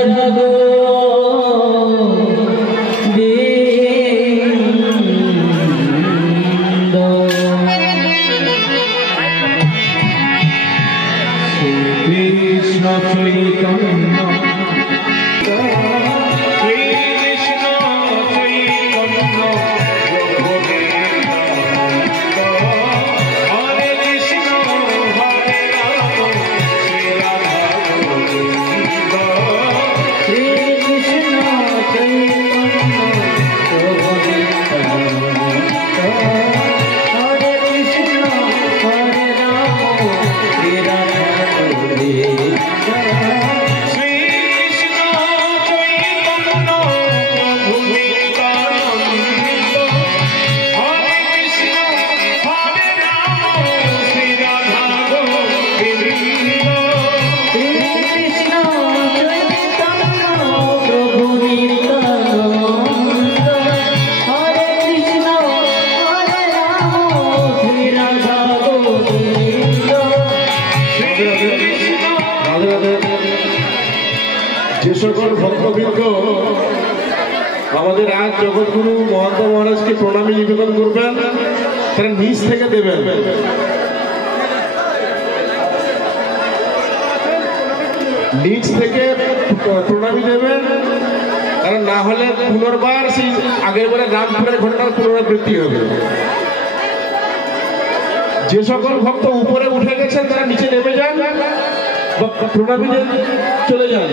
রাধা গো কৃষ্ণ চৈতন্য যে সকল ভক্তবৃন্দ আমাদের আজ জগৎগুরু মহাত্মা মহারাজকে প্রণামী নিবেদন করবেন তারা নিজ থেকে দেবেন। নিজ থেকে প্রণামী দেবেন, কারণ না হলে পুনর্বার সেই আগের বারে রামপুরের ঘটনার পুনরাবৃত্তি হবে। যে সকল ভক্ত উপরে উঠে গেছেন তারা নিচে নেমে যান বা প্রণামী চলে যান।